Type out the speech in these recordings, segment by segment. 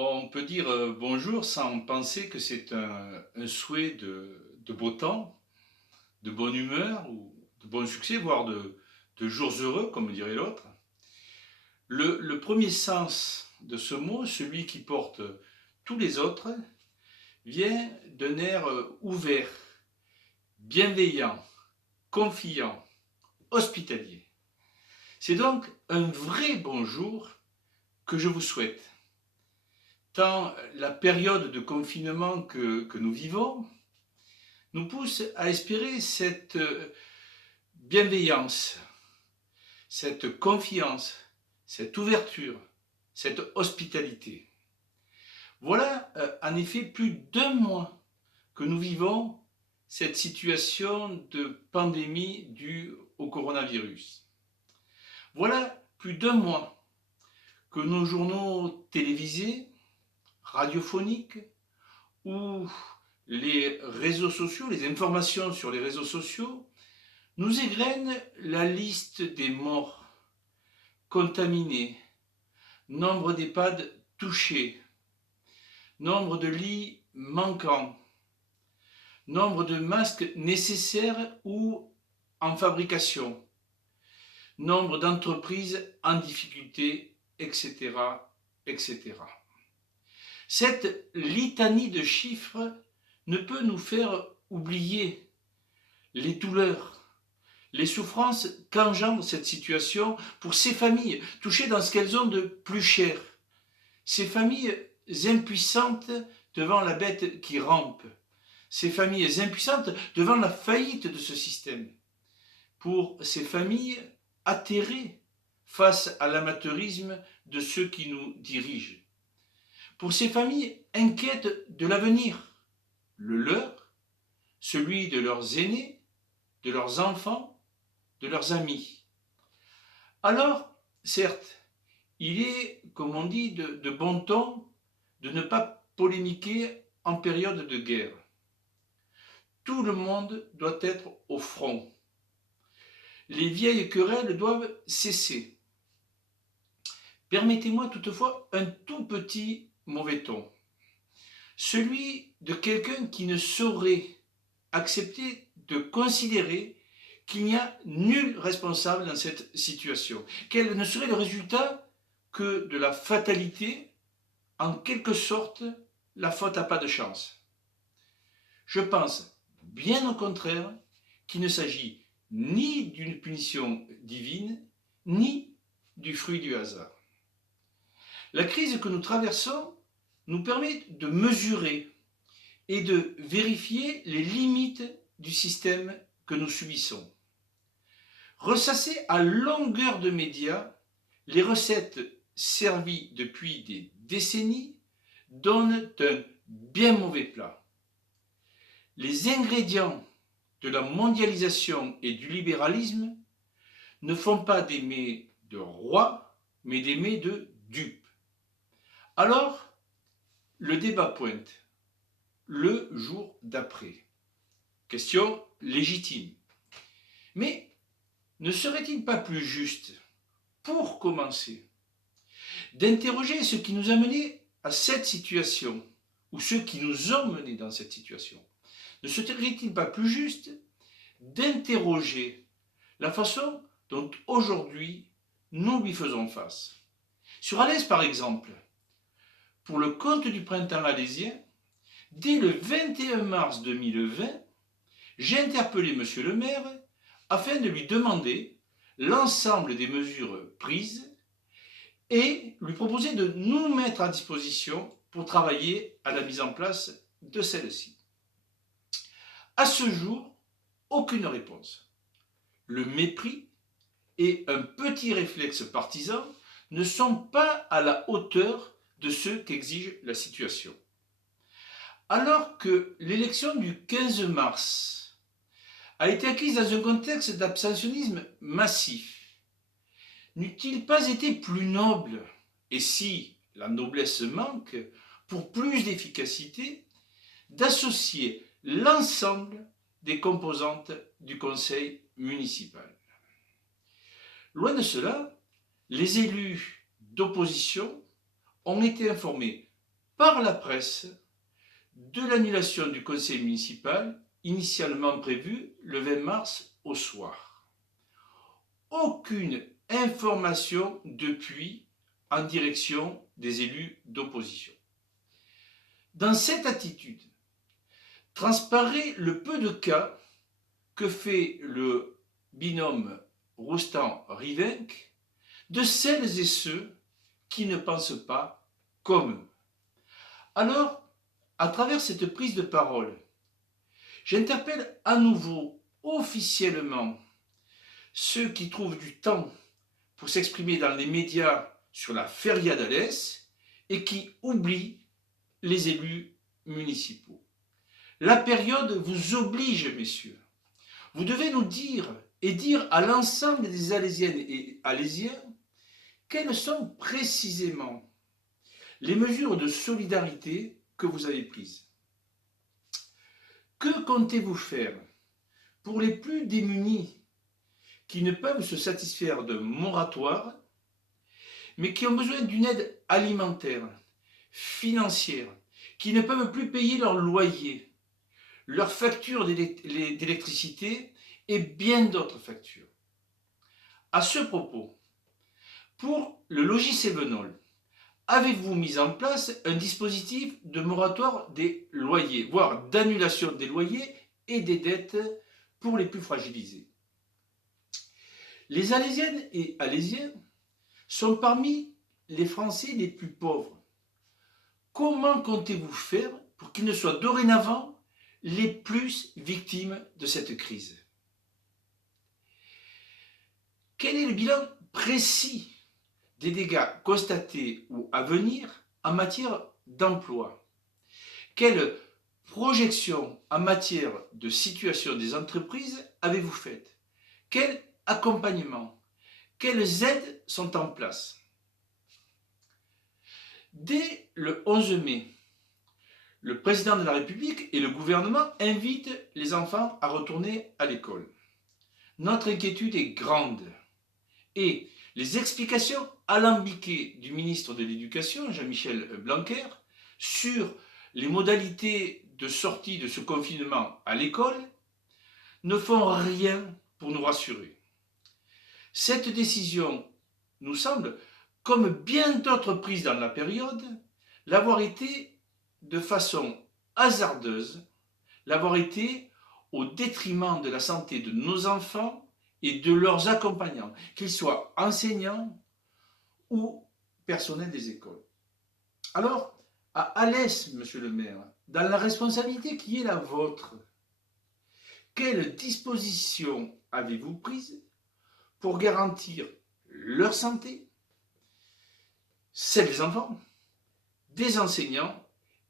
On peut dire bonjour sans penser que c'est un souhait de beau temps, de bonne humeur ou de bon succès, voire de jours heureux, comme dirait l'autre. Le premier sens de ce mot, celui qui porte tous les autres, vient d'un air ouvert, bienveillant, confiant, hospitalier. C'est donc un vrai bonjour que je vous souhaite. Tant la période de confinement que nous vivons nous pousse à espérer cette bienveillance, cette confiance, cette ouverture, cette hospitalité. Voilà en effet plus d'un mois que nous vivons cette situation de pandémie due au coronavirus. Voilà plus d'un mois que nos journaux télévisés, radiophoniques ou les réseaux sociaux, les informations sur les réseaux sociaux, nous égrènent la liste des morts, contaminés, nombre d'EHPAD touchés, nombre de lits manquants, nombre de masques nécessaires ou en fabrication, nombre d'entreprises en difficulté, etc., etc. Cette litanie de chiffres ne peut nous faire oublier les douleurs, les souffrances qu'engendre cette situation pour ces familles touchées dans ce qu'elles ont de plus cher, ces familles impuissantes devant la bête qui rampe, ces familles impuissantes devant la faillite de ce système, pour ces familles atterrées face à l'amateurisme de ceux qui nous dirigent, pour ces familles inquiètes de l'avenir, le leur, celui de leurs aînés, de leurs enfants, de leurs amis. Alors, certes, il est, comme on dit, de bon ton de ne pas polémiquer en période de guerre. Tout le monde doit être au front. Les vieilles querelles doivent cesser. Permettez-moi toutefois un tout petit mauvais ton. Celui de quelqu'un qui ne saurait accepter de considérer qu'il n'y a nul responsable dans cette situation, qu'elle ne serait le résultat que de la fatalité, en quelque sorte la faute à pas de chance. Je pense, bien au contraire, qu'il ne s'agit ni d'une punition divine, ni du fruit du hasard. La crise que nous traversons nous permet de mesurer et de vérifier les limites du système que nous subissons. Ressasser à longueur de médias, les recettes servies depuis des décennies donnent un bien mauvais plat. Les ingrédients de la mondialisation et du libéralisme ne font pas des mets de rois, mais des mets de dupes. Alors, le débat pointe le jour d'après. Question légitime. Mais ne serait-il pas plus juste, pour commencer, d'interroger ce qui nous a menés à cette situation, ou ceux qui nous ont menés dans cette situation? Ne serait-il pas plus juste d'interroger la façon dont aujourd'hui nous lui faisons face? Sur Alès, par exemple, pour le compte du printemps alésien, dès le 21 mars 2020, j'ai interpellé M. le maire afin de lui demander l'ensemble des mesures prises et lui proposer de nous mettre à disposition pour travailler à la mise en place de celle-ci. À ce jour, aucune réponse. Le mépris et un petit réflexe partisan ne sont pas à la hauteur de ce qu'exige la situation. Alors que l'élection du 15 mars a été acquise dans un contexte d'abstentionnisme massif, n'eût-il pas été plus noble, et si la noblesse manque, pour plus d'efficacité, d'associer l'ensemble des composantes du conseil municipal? Loin de cela, les élus d'opposition ont été informés par la presse de l'annulation du conseil municipal initialement prévu le 20 mars au soir. Aucune information depuis en direction des élus d'opposition. Dans cette attitude, transparaît le peu de cas que fait le binôme Roustan-Rivec de celles et ceux qui ne pensent pas comme eux. Alors, à travers cette prise de parole, j'interpelle à nouveau officiellement ceux qui trouvent du temps pour s'exprimer dans les médias sur la feria d'Alès et qui oublient les élus municipaux. La période vous oblige, messieurs. Vous devez nous dire et dire à l'ensemble des Alésiennes et Alésiens quelles sont précisément les mesures de solidarité que vous avez prises. Que comptez-vous faire pour les plus démunis qui ne peuvent se satisfaire d'un moratoire, mais qui ont besoin d'une aide alimentaire, financière, qui ne peuvent plus payer leur loyer, leurs factures d'électricité et bien d'autres factures. À ce propos, pour le logis Sévenol, avez-vous mis en place un dispositif de moratoire des loyers, voire d'annulation des loyers et des dettes pour les plus fragilisés? Les Alésiennes et Alésiens sont parmi les Français les plus pauvres. Comment comptez-vous faire pour qu'ils ne soient dorénavant les plus victimes de cette crise? Quel est le bilan précis des dégâts constatés ou à venir en matière d'emploi? Quelle projection en matière de situation des entreprises avez-vous faite? Quel accompagnement? Quelles aides sont en place? Dès le 11 mai, le président de la République et le gouvernement invitent les enfants à retourner à l'école. Notre inquiétude est grande et les explications alambiquées du ministre de l'Éducation, Jean-Michel Blanquer, sur les modalités de sortie de ce confinement à l'école ne font rien pour nous rassurer. Cette décision nous semble, comme bien d'autres prises dans la période, l'avoir été de façon hasardeuse, l'avoir été au détriment de la santé de nos enfants et de leurs accompagnants, qu'ils soient enseignants ou personnel des écoles. Alors, à Alès, monsieur le maire, dans la responsabilité qui est la vôtre, quelles dispositions avez-vous prises pour garantir leur santé, celle des enfants, des enseignants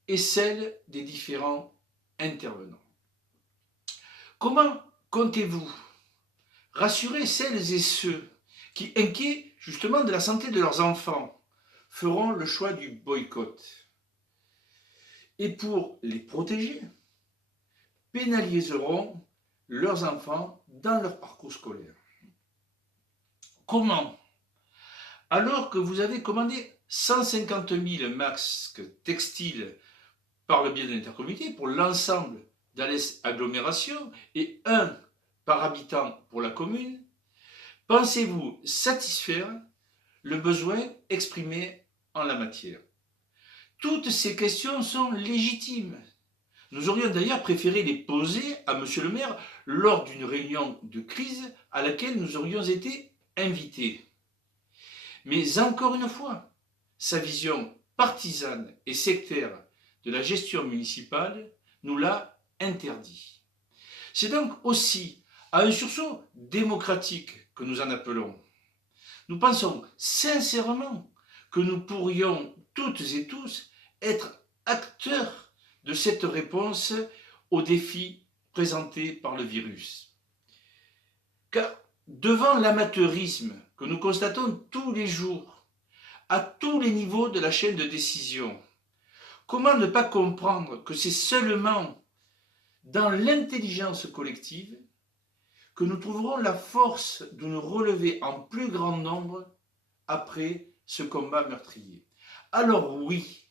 et celle des différents intervenants? Comment comptez-vous rassurer celles et ceux qui, inquiets justement de la santé de leurs enfants, feront le choix du boycott? Et pour les protéger, pénaliseront leurs enfants dans leur parcours scolaire. Comment? Alors que vous avez commandé 150 000 masques textiles par le biais de l'intercommunauté pour l'ensemble d'Alès Agglomération et un par habitant pour la commune, pensez-vous satisfaire le besoin exprimé en la matière? Toutes ces questions sont légitimes. Nous aurions d'ailleurs préféré les poser à monsieur le maire lors d'une réunion de crise à laquelle nous aurions été invités. Mais encore une fois, sa vision partisane et sectaire de la gestion municipale nous l'a interdit. C'est donc aussi à un sursaut démocratique que nous en appelons. Nous pensons sincèrement que nous pourrions toutes et tous être acteurs de cette réponse aux défis présentés par le virus. Car devant l'amateurisme que nous constatons tous les jours, à tous les niveaux de la chaîne de décision, comment ne pas comprendre que c'est seulement dans l'intelligence collective que nous trouverons la force de nous relever en plus grand nombre après ce combat meurtrier? Alors oui,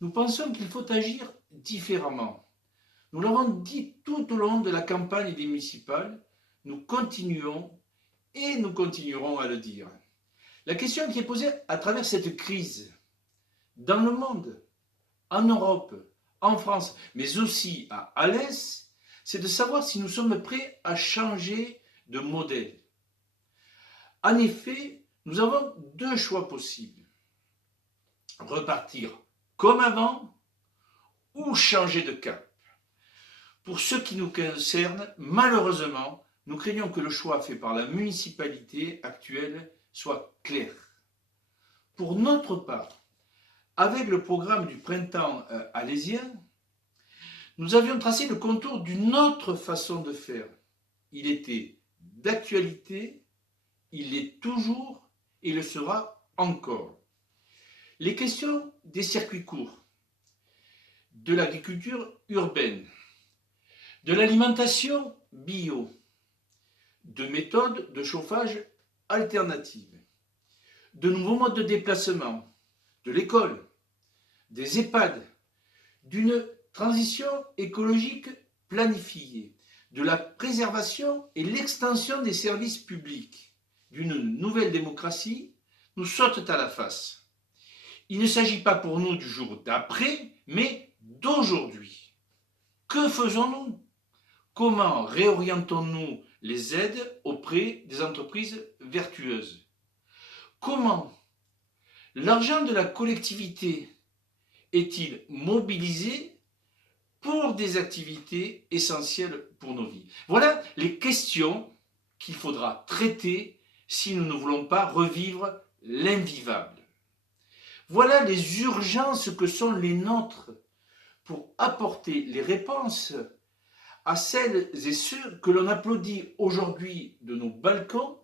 Nous pensons qu'il faut agir différemment. Nous l'avons dit tout au long de la campagne des municipales, nous continuons et nous continuerons à le dire. La question qui est posée à travers cette crise, dans le monde, en Europe, en France, mais aussi à l'Est, c'est de savoir si nous sommes prêts à changer de modèle. En effet, nous avons deux choix possibles. Repartir comme avant ou changer de cap. Pour ce qui nous concerne, malheureusement, nous craignons que le choix fait par la municipalité actuelle soit clair. Pour notre part, avec le programme du printemps alésien, nous avions tracé le contour d'une autre façon de faire. Il était d'actualité, il l'est toujours et le sera encore. Les questions des circuits courts, de l'agriculture urbaine, de l'alimentation bio, de méthodes de chauffage alternatives, de nouveaux modes de déplacement, de l'école, des EHPAD, d'une transition écologique planifiée, de la préservation et l'extension des services publics, d'une nouvelle démocratie, nous sautent à la face. Il ne s'agit pas pour nous du jour d'après, mais d'aujourd'hui. Que faisons-nous? Comment réorientons-nous les aides auprès des entreprises vertueuses? Comment l'argent de la collectivité est-il mobilisé pour des activités essentielles pour nos vies? Voilà les questions qu'il faudra traiter si nous ne voulons pas revivre l'invivable. Voilà les urgences que sont les nôtres pour apporter les réponses à celles et ceux que l'on applaudit aujourd'hui de nos balcons,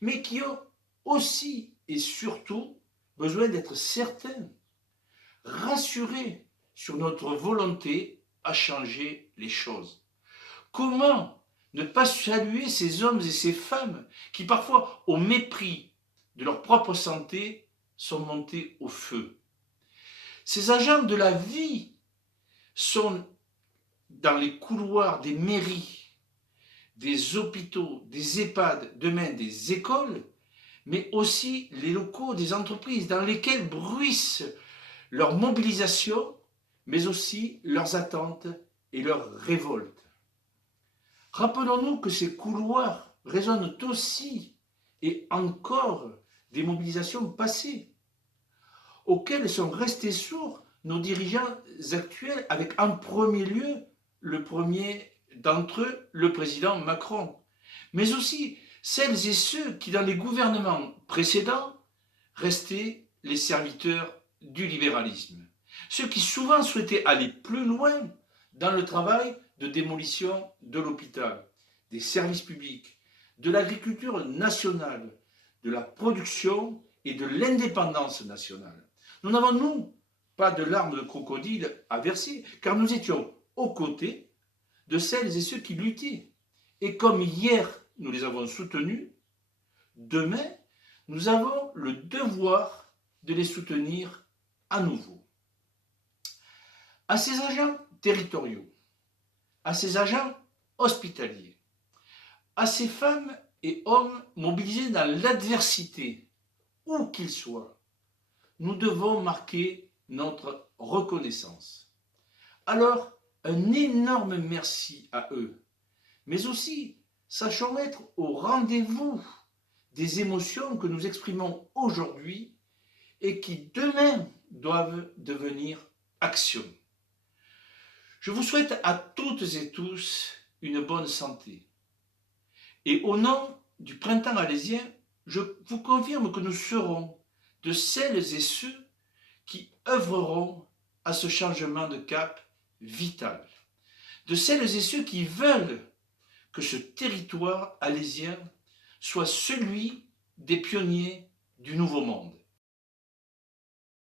mais qui ont aussi et surtout besoin d'être certains, rassurés sur notre volonté à changer les choses. Comment ne pas saluer ces hommes et ces femmes qui parfois, au mépris de leur propre santé, sont montés au feu? Ces agents de la vie sont dans les couloirs des mairies, des hôpitaux, des EHPAD, demain des écoles, mais aussi les locaux des entreprises dans lesquels bruissent leur mobilisation, mais aussi leurs attentes et leurs révoltes. Rappelons-nous que ces couloirs résonnent aussi et encore des mobilisations passées, auxquelles sont restés sourds nos dirigeants actuels, avec en premier lieu le premier d'entre eux, le président Macron, mais aussi celles et ceux qui, dans les gouvernements précédents, restaient les serviteurs du libéralisme. Ceux qui souvent souhaitaient aller plus loin dans le travail de démolition de l'hôpital, des services publics, de l'agriculture nationale, de la production et de l'indépendance nationale. Nous n'avons, nous, pas de larmes de crocodile à verser, car nous étions aux côtés de celles et ceux qui luttaient. Et comme hier, nous les avons soutenus, demain, nous avons le devoir de les soutenir à nouveau. À ces agents territoriaux, à ces agents hospitaliers, à ces femmes et hommes mobilisés dans l'adversité, où qu'ils soient, nous devons marquer notre reconnaissance. Alors, un énorme merci à eux, mais aussi sachons être au rendez-vous des émotions que nous exprimons aujourd'hui et qui demain doivent devenir action. Je vous souhaite à toutes et tous une bonne santé. Et au nom du printemps alésien, je vous confirme que nous serons de celles et ceux qui œuvreront à ce changement de cap vital, de celles et ceux qui veulent que ce territoire alésien soit celui des pionniers du Nouveau Monde.